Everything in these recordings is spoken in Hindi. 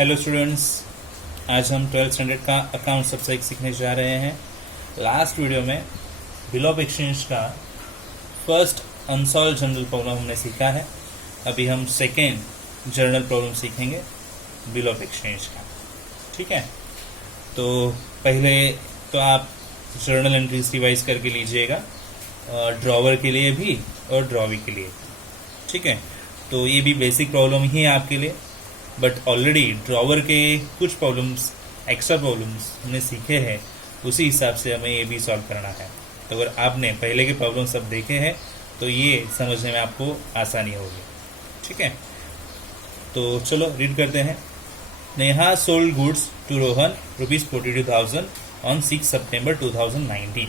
हेलो स्टूडेंट्स, आज हम 12th स्टैंडर्ड का अकाउंट सब्जेक्ट सीखने जा रहे हैं। लास्ट वीडियो में बिल ऑफ एक्सचेंज का फर्स्ट अनसॉल्व जनरल प्रॉब्लम हमने सीखा है। अभी हम सेकेंड जर्नल प्रॉब्लम सीखेंगे बिल ऑफ एक्सचेंज का। ठीक है, तो पहले तो आप जर्नल एंट्रीज रिवाइज करके लीजिएगा, ड्रॉवर के लिए भी और ड्रॉवी के लिए। ठीक है, तो ये भी बेसिक प्रॉब्लम ही है आपके लिए, बट ऑलरेडी ड्रॉवर के कुछ प्रॉब्लम्स, एक्स्ट्रा प्रॉब्लम्स हमने सीखे हैं, उसी हिसाब से हमें ये भी सॉल्व करना है। तो अगर आपने पहले के प्रॉब्लम सब देखे हैं तो ये समझने में आपको आसानी होगी। ठीक है, तो चलो रीड करते हैं। Neha sold goods to Rohan ₹42,000 on 6 September 2019।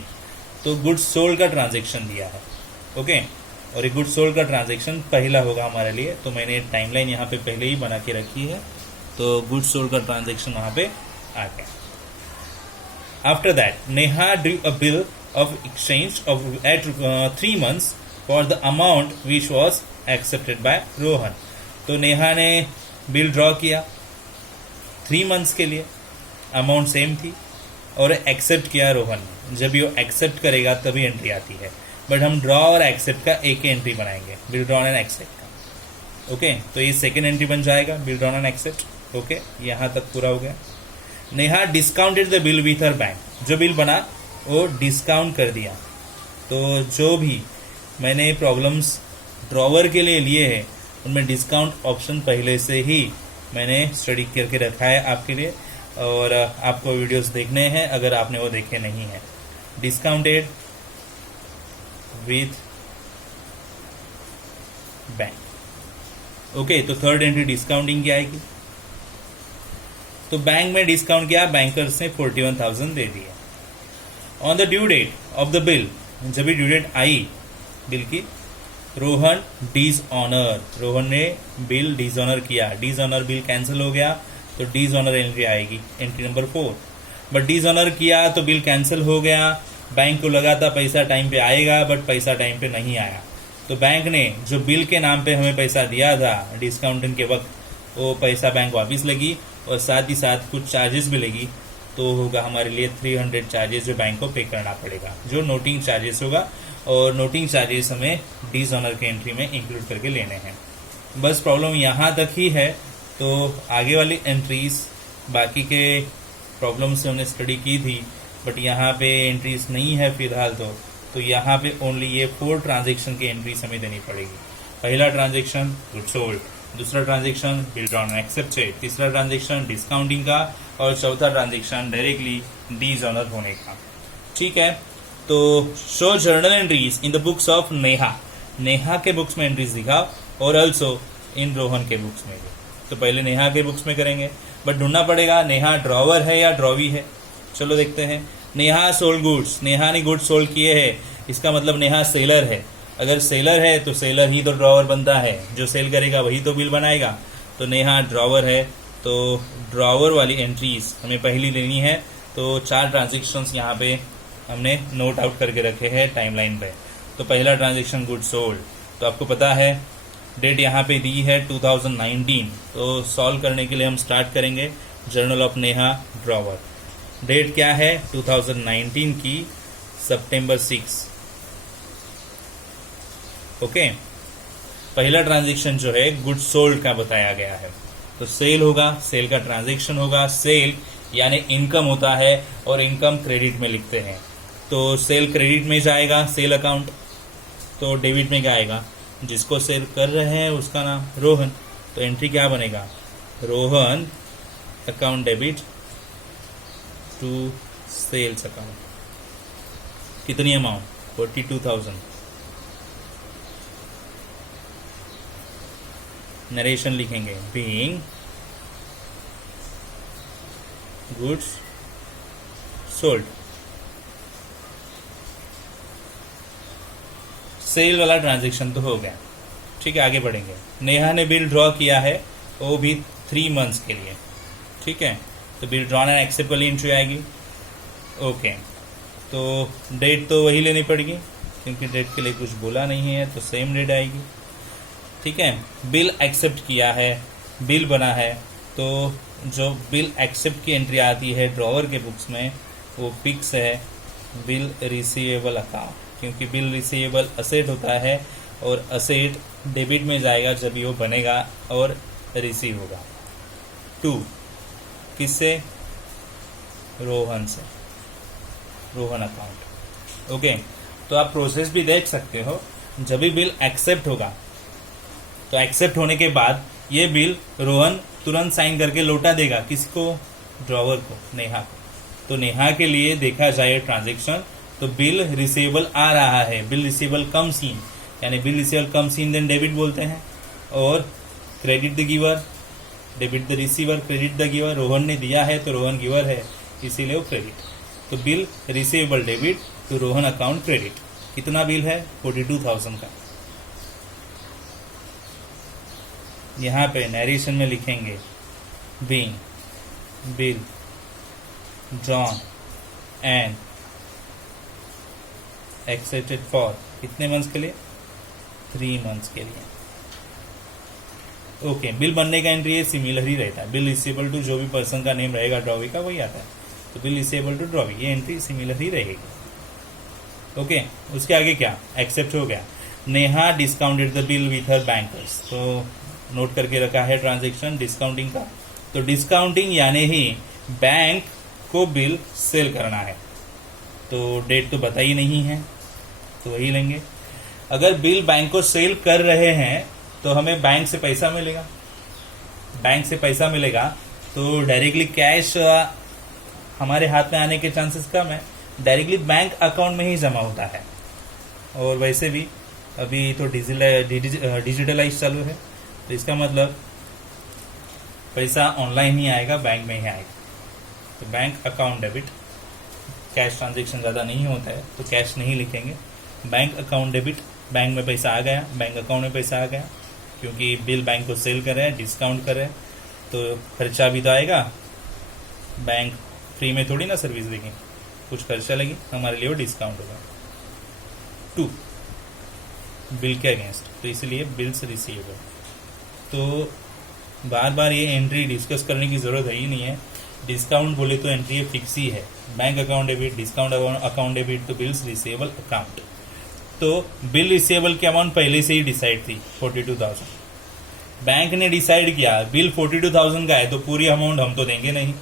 तो गुड्स सोल्ड का ट्रांजेक्शन दिया है। ओके, और ये गुड सोल्ड का ट्रांजैक्शन पहला होगा हमारे लिए, तो मैंने टाइमलाइन यहाँ पे पहले ही बना के रखी है। तो गुड सोल्ड का ट्रांजैक्शन वहाँ पे आ गया। After that Neha drew a bill of exchange of at 3 months for the amount which was accepted by Rohan. तो नेहा ने बिल ड्रॉ किया 3 months के लिए, अमाउंट सेम थी और एक्सेप्ट किया रोहन ने। जब ये एक्सेप्ट करेगा तभी एंट्री आती है, बट हम ड्रॉ और एक्सेप्ट का एक ही एंट्री बनाएंगे, बिल ड्रॉन एंड एक्सेप्ट का। ओके, तो ये सेकेंड एंट्री बन जाएगा, bill drawn and accept. Okay, यहां तक पूरा हो गया। Neha discounted the bill with her bank. जो बिल बना वो डिस्काउंट कर दिया। तो जो भी मैंने प्रॉब्लम्स ड्रॉवर के लिए लिए हैं उनमें डिस्काउंट ऑप्शन पहले से ही मैंने स्टडी करके रखा है आपके लिए, और आपको वीडियोस देखने हैं अगर आपने वो देखे नहीं है। Discounted with bank. ओके, तो थर्ड एंट्री डिस्काउंटिंग की आएगी। तो बैंक में डिस्काउंट किया, बैंकर्स ने 41,000 दे दिया। On the due date of the bill, जब भी ड्यू डेट आई बिल की, रोहन डिसऑनर, रोहन ने बिल डिसऑनर किया। डिसऑनर बिल कैंसिल हो गया तो डिसऑनर एंट्री आएगी, एंट्री नंबर 4। बट डिसऑनर किया तो बिल कैंसिल हो गया, बैंक को लगा था पैसा टाइम पे आएगा, बट पैसा टाइम पे नहीं आया। तो बैंक ने जो बिल के नाम पे हमें पैसा दिया था डिस्काउंटिंग के वक्त, वो पैसा बैंक वापस लगी और साथ ही साथ कुछ चार्जेस भी लगी। तो होगा हमारे लिए 300 चार्जेस जो बैंक को पे करना पड़ेगा, जो नोटिंग चार्जेस होगा, और नोटिंग चार्जेस हमें डिसऑनर के एंट्री में इंक्लूड करके लेने हैं। बस प्रॉब्लम यहाँ तक ही है। तो आगे वाली एंट्रीज बाकी के प्रॉब्लम से हमने स्टडी की थी, बट यहाँ पे एंट्रीज नहीं है फिलहाल। तो यहाँ पे ओनली ये 4 ट्रांजेक्शन की एंट्रीज हमें देनी पड़ेगी। पहला ट्रांजेक्शन गुड सोल्ड, दूसरा transaction bill drawn and accepted, तीसरा ट्रांजेक्शन डिस्काउंटिंग का, और चौथा ट्रांजेक्शन डायरेक्टली डिसऑनर होने का। ठीक है, तो show journal entries in the books of Neha. Neha के बुक्स में एंट्रीज दिखाओ और ऑल्सो इन रोहन के बुक्स में भी। तो पहले नेहा के बुक्स में करेंगे, बट ढूंढना पड़ेगा नेहा ड्रॉवर है या ड्रॉवी है। चलो देखते हैं। नेहा सोल्ड गुड्स, नेहा ने गुड्स सोल्ड किए हैं, इसका मतलब नेहा सेलर है। अगर सेलर है तो सेलर ही तो ड्रॉवर बनता है, जो सेल करेगा वही तो बिल बनाएगा। तो नेहा ड्रॉवर है, तो ड्रॉवर वाली एंट्रीज हमें पहली लेनी है। तो 4 ट्रांजेक्शन्स यहाँ पे हमने नोट आउट करके रखे हैं टाइमलाइन पे। तो पहला ट्रांजेक्शन गुड्स सोल्ड, तो आपको पता है डेट यहाँ पे दी है 2019। तो सॉल्व करने के लिए हम स्टार्ट करेंगे journal of Neha drawer. Date क्या है 2019 की, सितंबर 6। ओके, पहला ट्रांजेक्शन जो है गुड सोल्ड का बताया गया है। तो सेल होगा, सेल का ट्रांजेक्शन होगा। सेल यानी इनकम होता है, और इनकम क्रेडिट में लिखते हैं। तो सेल क्रेडिट में जाएगा, सेल अकाउंट। तो डेबिट में क्या आएगा, जिसको सेल कर रहे हैं उसका नाम रोहन। तो एंट्री क्या बनेगा, Rohan account debit to sales account. कितनी अमाउंट, 42,000। नरेशन लिखेंगे, बीइंग गुड्स सोल्ड। सेल वाला ट्रांजेक्शन तो हो गया। ठीक है, आगे बढ़ेंगे। नेहा ने बिल ड्रॉ किया है, वो भी 3 months के लिए। ठीक है, तो बिल ड्रॉन एंड एक्सेप्ट वाली एंट्री आएगी। ओके, तो डेट तो वही लेनी पड़ेगी क्योंकि डेट के लिए कुछ बोला नहीं है, तो सेम डेट आएगी। ठीक है, बिल एक्सेप्ट किया है, बिल बना है, तो जो बिल एक्सेप्ट की एंट्री आती है ड्रॉवर के बुक्स में वो फिक्स है बिल रिसीवेबल अकाउंट, क्योंकि बिल रिसीवेबल असेट होता है और असेट डेबिट में जाएगा जब वो बनेगा और रिसीव होगा। 2 किससे? रोहन से, रोहन अकाउंट। ओके, तो आप प्रोसेस भी देख सकते हो। जब भी बिल एक्सेप्ट होगा तो एक्सेप्ट होने के बाद ये बिल रोहन तुरंत साइन करके लौटा देगा किसको? ड्रॉवर को, नेहा को। तो नेहा के लिए देखा जाए ट्रांजेक्शन तो बिल रिसीवेबल आ रहा है, बिल रिसीवेबल कम्स इन, यानी bill receivable comes in then debit बोलते हैं। और credit the giver, debit the receiver, credit the giver. Rohan ने दिया है तो रोहन गिवर है, इसीलिए वो क्रेडिट। तो bill receivable debit to Rohan account credit. कितना बिल है? 42,000 का। यहां पे नरेशन में लिखेंगे being bill drawn and accepted for कितने मंथ्स के लिए? 3 मंथ्स के लिए। ओके, बिल बनने का एंट्री ये सिमिलर ही रहता है। बिल रिसीवेबल टू जो भी पर्सन का नेम रहेगा ड्रॉवी का वही आता है, तो बिल रिसीवेबल टू ड्रॉवी ये एंट्री सिमिलर ही रहेगी। ओके, उसके आगे क्या? एक्सेप्ट हो गया। Neha discounted the bill with her bankers, तो नोट करके रखा है ट्रांजेक्शन डिस्काउंटिंग का। तो डिस्काउंटिंग यानी ही बैंक को बिल सेल करना है, तो डेट तो बता ही नहीं है तो वही लेंगे। अगर बिल बैंक को सेल कर रहे हैं तो हमें बैंक से पैसा मिलेगा, बैंक से पैसा मिलेगा तो डायरेक्टली कैश हमारे हाथ में आने के चांसेस कम है, डायरेक्टली बैंक अकाउंट में ही जमा होता है। और वैसे भी अभी तो डिजिटलाइज चालू है, तो इसका मतलब पैसा ऑनलाइन ही आएगा, बैंक में ही आएगा। तो bank account debit, cash transaction ज़्यादा नहीं होता है तो कैश नहीं लिखेंगे। बैंक अकाउंट डेबिट, बैंक में पैसा आ गया, बैंक अकाउंट में पैसा आ गया, क्योंकि बिल बैंक को सेल कर रहे हैं, डिस्काउंट कर रहे हैं, तो खर्चा भी तो आएगा। बैंक फ्री में थोड़ी ना सर्विस देंगे, कुछ खर्चा लगी, हमारे लिए वो डिस्काउंट होगा। 2 बिल के अगेंस्ट, तो इसलिए बिल्स रिसीवेबल। तो बार बार ये एंट्री डिस्कस करने की जरूरत है ही नहीं है। डिस्काउंट बोले तो एंट्री ये फिक्स ही है, bank account debit, discount account debit, तो बिल्स रिसीवेबल अकाउंट। तो बिल रिसीवेबल की अमाउंट पहले से ही डिसाइड थी 42,000। बैंक ने डिसाइड किया बिल 42,000 का है तो पूरी अमाउंट हम तो देंगे नहीं,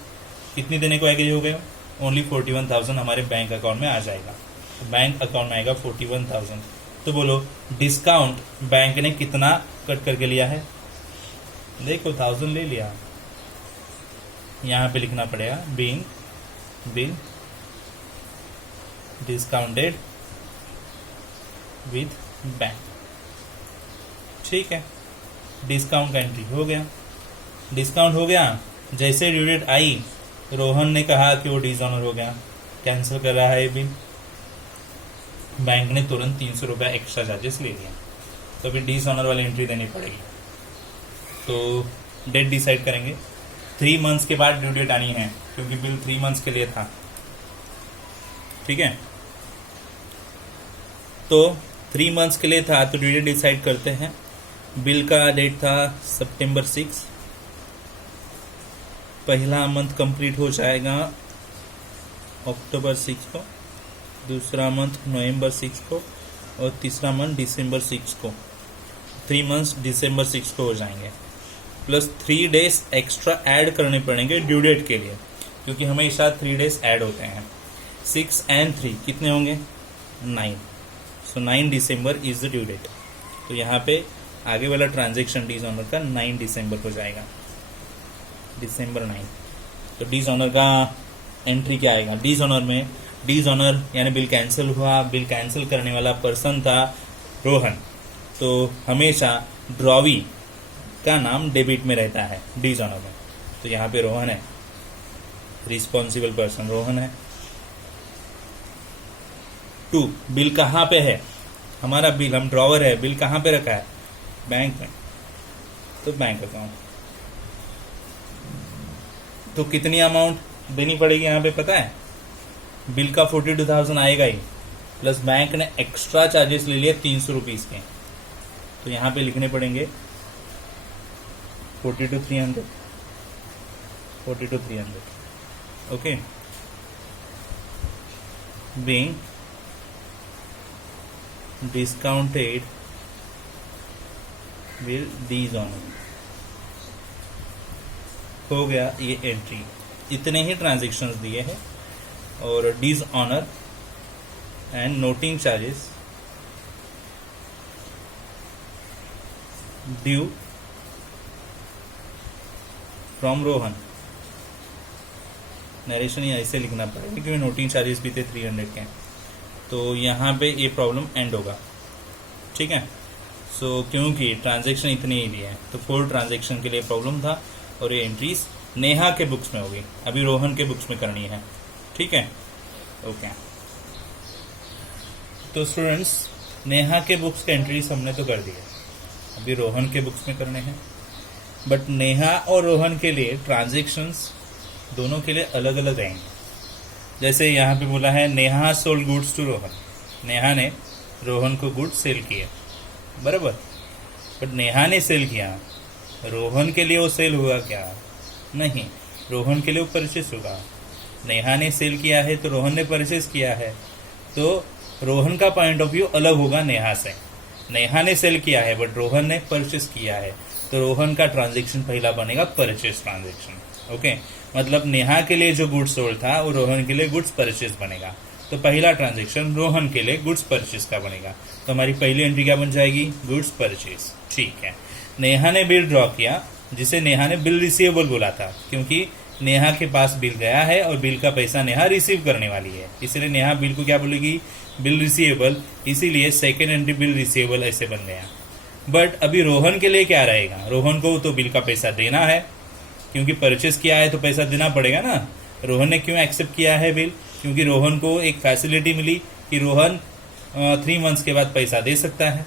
कितनी देने को एग्री हो गए? ओनली 41,000 हमारे बैंक अकाउंट में आ जाएगा। तो बैंक अकाउंट में आएगा 41,000। तो बोलो डिस्काउंट बैंक ने कितना कट करके लिया है? देखो 1000 ले लिया, यहां पे लिखना पड़ेगा being bill discounted with bank. ठीक है, डिस्काउंट का एंट्री हो गया। डिस्काउंट हो गया, जैसे ड्यू डेट आई रोहन ने कहा कि वो डिसऑनर हो गया, कैंसिल कर रहा है बिल। बैंक ने तुरंत 300 रुपया एक्स्ट्रा चार्जेस ले लिया, तो अभी डिसऑनर वाली एंट्री देनी पड़ेगी। तो डेट डिसाइड करेंगे, 3 मंथ्स के बाद ड्यू डेट आनी है, क्योंकि बिल 3 मंथ्स के लिए था। ठीक है, तो 3 मंथ्स के लिए था, तो ड्यू डेट डिसाइड करते हैं। बिल का डेट था सितंबर 6, पहला मंथ कंप्लीट हो जाएगा अक्टूबर 6 को, दूसरा मंथ नवंबर 6 को और तीसरा मंथ दिसंबर 6 को। 3 मंथ्स दिसंबर 6 को हो जाएंगे, प्लस 3 डेज एक्स्ट्रा ऐड करने पड़ेंगे ड्यू डेट के लिए, क्योंकि हमेशा 3 डेज ऐड होते हैं। 6 and 3 कितने होंगे? 9। सो 9 दिसंबर इज द ड्यू डेट। तो यहाँ पे आगे वाला ट्रांजेक्शन डिसऑनर का 9 दिसंबर को जाएगा, दिसंबर 9। तो डिसऑनर का एंट्री क्या आएगा? डिसऑनर में डिसऑनर यानी बिल कैंसिल हुआ, बिल कैंसिल करने वाला पर्सन था रोहन, तो हमेशा ड्रॉवी का नाम डेबिट में रहता है डिसऑनर में। तो यहाँ पे रोहन है, रिस्पॉन्सिबल पर्सन रोहन है। 2 बिल कहाँ पे है? हमारा बिल, हम ड्रॉवर है, बिल कहाँ पे रखा है? बैंक में, तो बैंक अकाउंट। तो कितनी अमाउंट देनी पड़ेगी यहाँ पे पता है? बिल का 42,000 आएगा ही, प्लस बैंक ने एक्स्ट्रा चार्जेस ले लिए 300 रुपीज के, तो यहाँ पे लिखने पड़ेंगे 42,300 42,300. Okay, being discounted will dishonor. हो गया ये एंट्री, इतने ही ट्रांजेक्शन्स दिए हैं और dishonour and noting charges due from Rohan. Narration ही ऐसे लिखना पड़ेगा क्योंकि नोटिंग चार्जेस भी थे 300 के, तो यहाँ पे ये प्रॉब्लम एंड होगा. ठीक है, सो क्योंकि ट्रांजेक्शन इतने ही दिए हैं तो 4 ट्रांजेक्शन के लिए प्रॉब्लम था और ये एंट्रीज नेहा के बुक्स में होगी, अभी रोहन के बुक्स में करनी है. ठीक है, ओके. तो स्टूडेंट्स, नेहा के बुक्स के एंट्रीज हमने तो कर दिए, अभी रोहन के बुक्स में करने हैं. बट नेहा और रोहन के लिए ट्रांजेक्शन्स दोनों के लिए अलग अलग आएंगे. जैसे यहाँ पे बोला है Neha sold goods to Rohan, Neha ने रोहन को गुड्स सेल किए, बराबर. बट नेहा ने सेल किया, रोहन के लिए वो सेल हुआ क्या? नहीं, रोहन के लिए वो परचेस होगा. नेहा ने सेल किया है तो रोहन ने परचेस किया है, तो रोहन का पॉइंट ऑफ व्यू अलग होगा नेहा से. नेहा ने सेल किया है बट रोहन ने परचेस किया है, तो रोहन का ट्रांजेक्शन पहला बनेगा परचेस ट्रांजेक्शन. ओके, मतलब नेहा के लिए जो गुड्स सोल्ड था वो रोहन के लिए गुड्स परचेस बनेगा, तो पहला ट्रांजेक्शन रोहन के लिए गुड्स परचेस का बनेगा. तो हमारी पहली एंट्री क्या बन जाएगी? Goods purchase. ठीक है, नेहा ने बिल ड्रॉ किया जिसे नेहा ने बिल रिसीवेबल बोला था, क्योंकि नेहा के पास बिल गया है और बिल का पैसा नेहा रिसीव करने वाली है, इसलिए नेहा बिल को क्या बोलेगी? Bill receivable. इसीलिए सेकेंड एंट्री बिल रिसीवेबल ऐसे बन गया. बट अभी रोहन के लिए क्या रहेगा? रोहन को तो बिल का पैसा देना है, क्योंकि परचेस किया है तो पैसा देना पड़ेगा ना. रोहन ने क्यों एक्सेप्ट किया है बिल? क्योंकि रोहन को एक फैसिलिटी मिली कि रोहन 3 मंथ्स के बाद पैसा दे सकता है,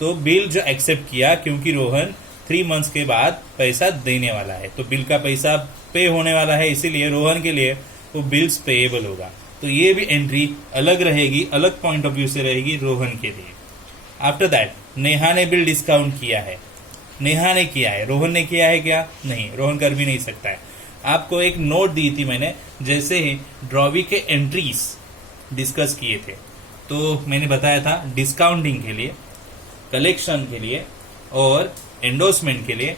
तो बिल जो एक्सेप्ट किया क्योंकि रोहन 3 मंथ्स के बाद पैसा देने वाला है, तो बिल का पैसा पे होने वाला है, इसीलिए रोहन के लिए वो बिल्स पेएबल होगा. तो ये भी एंट्री अलग रहेगी, अलग पॉइंट ऑफ व्यू से रहेगी रोहन के लिए. आफ्टर दैट नेहा ने बिल डिस्काउंट किया है, नेहा ने किया है, रोहन ने किया है क्या? नहीं, रोहन कर भी नहीं सकता है. आपको एक नोट दी थी मैंने, जैसे ही ड्रॉवी के एंट्रीज डिस्कस किए थे तो मैंने बताया था डिस्काउंटिंग के लिए, कलेक्शन के लिए और एंडोर्समेंट के लिए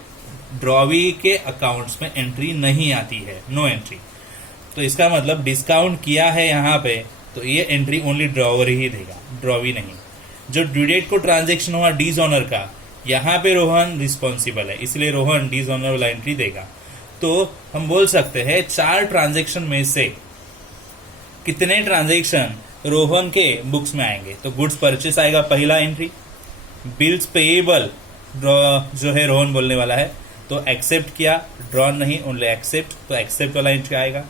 ड्रॉवी के अकाउंट्स में एंट्री नहीं आती है, नो एंट्री. तो इसका मतलब डिस्काउंट किया है यहाँ पे, तो ये एंट्री ओनली ड्रॉवर ही देगा, ड्रॉवी नहीं. जो ड्यू डेट को ट्रांजेक्शन हुआ डिसऑनर का, यहाँ पे रोहन रिस्पॉन्सिबल है, इसलिए रोहन डिसऑनर वाला एंट्री देगा. तो हम बोल सकते हैं 4 ट्रांजेक्शन में से कितने ट्रांजेक्शन रोहन के बुक्स में आएंगे? तो गुड्स परचेस आएगा पहला एंट्री, बिल्स पेएबल जो है रोहन बोलने वाला है, तो एक्सेप्ट किया, ड्रॉ नहीं, ओनली एक्सेप्ट, तो एक्सेप्ट वाला एंट्री आएगा.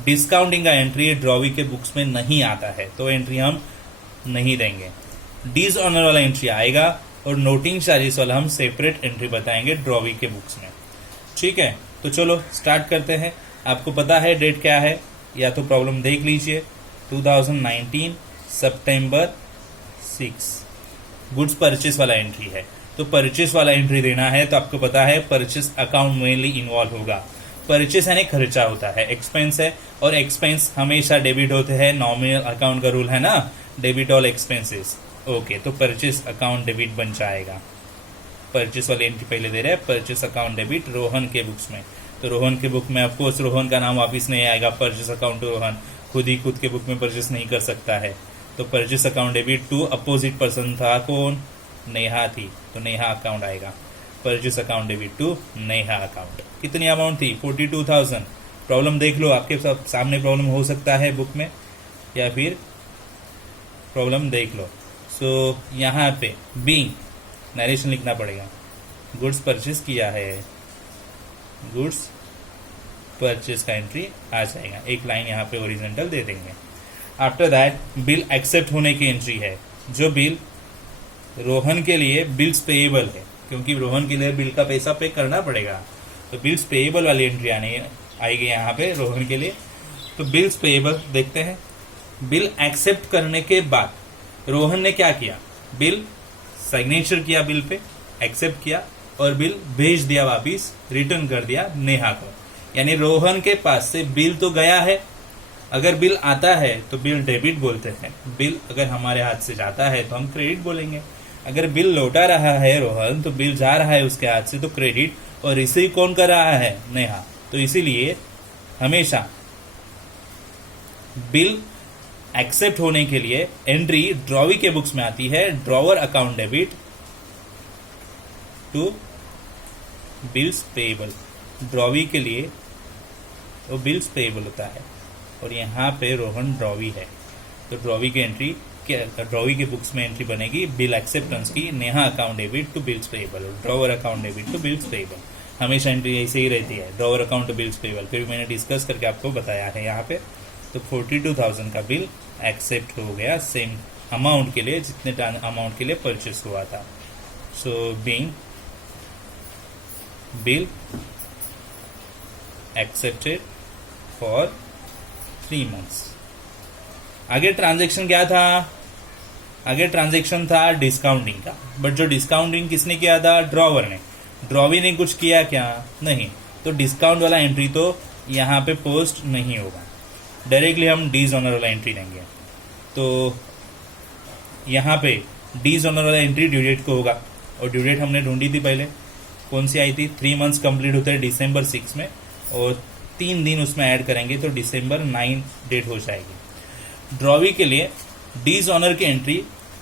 डिस्काउंटिंग का एंट्री ड्रॉवी के बुक्स में नहीं आता है, तो एंट्री हम नहीं देंगे. डिसऑनर वाला एंट्री आएगा और नोटिंग चार्जेस वाला हम सेपरेट एंट्री बताएंगे ड्रॉवी के बुक्स में. ठीक है, तो चलो स्टार्ट करते हैं. आपको पता है डेट क्या है, या तो प्रॉब्लम देख लीजिए. 2019 सितंबर 6 गुड्स परचेस वाला एंट्री है, तो परचेस वाला एंट्री देना है, तो आपको पता है परचेस अकाउंट मेनली इन्वॉल्व होगा. परचेस यानी खर्चा होता है, एक्सपेंस है, और एक्सपेंस हमेशा डेबिट होते हैं, नॉमिनल अकाउंट का रूल है ना, डेबिट ऑल एक्सपेंसेस. ओके, तो परचेस अकाउंट डेबिट बन जाएगा. परचेस वाली एंट्री पहले दे रहे हैं, परचेस अकाउंट डेबिट रोहन के बुक्स में. तो रोहन के बुक में ऑफकोर्स रोहन का नाम वापिस नहीं आएगा, परचेस अकाउंट टू रोहन, खुद के बुक में परचेस नहीं कर सकता है. तो purchase account debit to opposite person था, कौन? नेहा थी, तो नेहा अकाउंट आएगा. Purchase account debit to Neha account. कितनी अमाउंट थी? 42,000. प्रॉब्लम देख लो, आपके सामने प्रॉब्लम हो सकता है बुक में, या फिर प्रॉब्लम देख लो. सो यहाँ पे बीइंग नरेशन लिखना पड़ेगा. गुड्स परचेस किया है, गुड्स परचेस का एंट्री आ जाएगा, एक लाइन यहाँ पे ओरिजेंटल दे देंगे. आफ्टर दैट बिल एक्सेप्ट होने की एंट्री है, जो बिल रोहन के लिए बिल्स पेएबल है, क्योंकि रोहन के लिए बिल का पैसा पे करना पड़ेगा, तो बिल्स पेएबल वाली एंट्री आएगी यहाँ पे रोहन के लिए. तो बिल्स पेएबल देखते हैं. बिल एक्सेप्ट करने के बाद रोहन ने क्या किया? बिल सिग्नेचर किया, बिल पे एक्सेप्ट किया और बिल भेज दिया वापिस, रिटर्न कर दिया नेहा को. यानी रोहन के पास से बिल तो गया है, अगर बिल आता है तो बिल डेबिट बोलते हैं, बिल अगर हमारे हाथ से जाता है तो हम क्रेडिट बोलेंगे। अगर बिल लौटा रहा है रोहन तो बिल जा रहा है उसके हाथ से तो क्रेडिट, और रिसीव कौन कर रहा है? नेहा। तो इसीलिए हमेशा बिल एक्सेप्ट होने के लिए एंट्री ड्रॉवी के बुक्स में आती है, drawer account debit to bills payable. Drawee के लिए तो बिल्स पेएबल होता है, और यहाँ पे रोहन ड्रॉवी है, तो ड्रॉवी की एंट्री ड्रॉवी के बुक्स में एंट्री बनेगी बिल एक्सेप्टेंस की, Neha account debit to bills payable, drawer account debit to bills payable. हमेशा एंट्री ऐसे ही रहती है, drawer account to bills payable. फिर मैंने डिस्कस करके आपको बताया है यहाँ पे। तो 42,000 का बिल एक्सेप्ट हो गया सेम अमाउंट के लिए जितने अमाउंट के लिए परचेस हुआ था। So being bill accepted for 3 months। आगे ट्रांजैक्शन क्या था? आगे ट्रांजैक्शन था डिस्काउंटिंग का, बट जो डिस्काउंटिंग किसने किया था? ड्रॉवर ने। ड्रॉवी ने कुछ किया क्या? नहीं। तो डिस्काउंट वाला एंट्री तो यहाँ पे पोस्ट नहीं होगा, डायरेक्टली हम डीज ऑनर वाला एंट्री लेंगे। तो यहाँ पे डीज ऑनर वाला एंट्री ड्यू डेट को होगा, और ड्यू डेट हमने ढूंढी थी पहले, कौन सी आई थी? 3 months कंप्लीट होते हैं December 6 में, और 3 दिन उसमें ऐड करेंगे तो December 9 डेट हो जाएगी। ड्रॉवी के लिए डीज ऑनर की एंट्री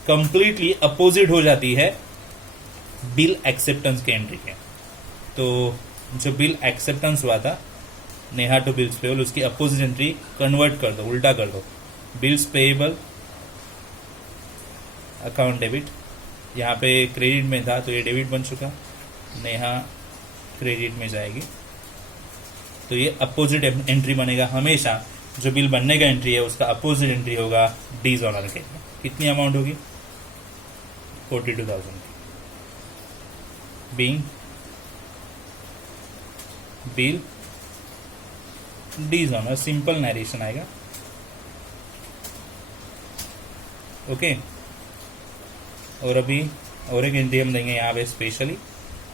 कंप्लीटली अपोजिट हो जाती है बिल एक्सेप्टेंस के एंट्री के। तो जो बिल एक्सेप्टेंस हुआ था नेहा टू बिल्स पेएबल, उसकी अपोजिट एंट्री कन्वर्ट कर दो, उल्टा कर दो, बिल्स पेएबल अकाउंट डेबिट। यहाँ पे क्रेडिट में था तो ये डेबिट बन चुका, नेहा क्रेडिट में जाएगी, तो ये अपोजिट एंट्री बनेगा। हमेशा जो बिल बनने का एंट्री है उसका अपोजिट एंट्री होगा डीज ऑनर के। कितनी अमाउंट होगी? 42,000 की। बीइंग बिल डीज ऑनर, सिंपल नरेशन आएगा। ओके। और अभी और एक एंट्री हम देंगे यहाँ पे स्पेशली,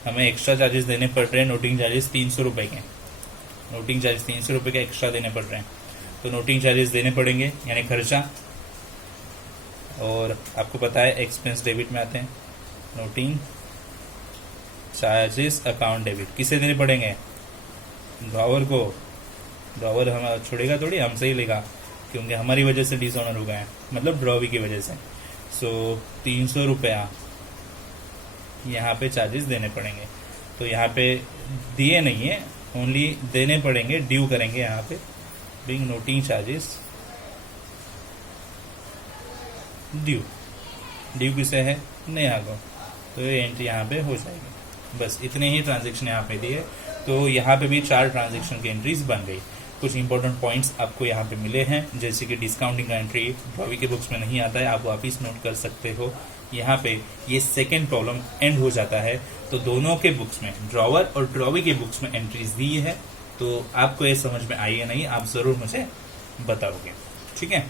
हमें एक्स्ट्रा चार्जेस देने पड़ रहे हैं, नोटिंग चार्जेस 300 रुपए के, नोटिंग चार्जेस 300 रुपए के एक्स्ट्रा देने पड़ रहे हैं। तो नोटिंग चार्जेस देने पड़ेंगे यानी खर्चा, और आपको पता है एक्सपेंस डेबिट में आते हैं। नोटिंग चार्जेस अकाउंट डेबिट किसे देने पड़ेंगे? ड्रॉवर को। ड्रॉवर हम छोड़ेगा थोड़ी, हमसे ही लेगा, क्योंकि हमारी वजह से डिसऑनर हो गए हैं, मतलब ड्रॉवी की वजह से। सो 300 रुपया यहाँ पे चार्जेस देने पड़ेंगे। तो यहाँ पे दिए नहीं है, ओनली देने पड़ेंगे, ड्यू करेंगे यहाँ पे। Being noting charges due, due किसे है? नेहा को। तो ये एंट्री यहाँ पे हो जाएगी। बस इतने ही ट्रांजेक्शन यहाँ पे दिए, तो यहाँ पे भी 4 ट्रांजेक्शन की एंट्रीज बन गई। कुछ इंपॉर्टेंट पॉइंट्स आपको यहाँ पे मिले हैं, जैसे कि डिस्काउंटिंग का एंट्री ड्रॉवी के बुक्स में नहीं आता है, आप वापिस नोट कर सकते हो। यहाँ पे ये सेकेंड प्रॉब्लम एंड हो जाता है। तो दोनों के बुक्स में, ड्रॉवर और ड्रॉवी के बुक्स में एंट्रीज दी है। तो आपको ये समझ में आई है नहीं, आप जरूर मुझे बताओगे, ठीक है।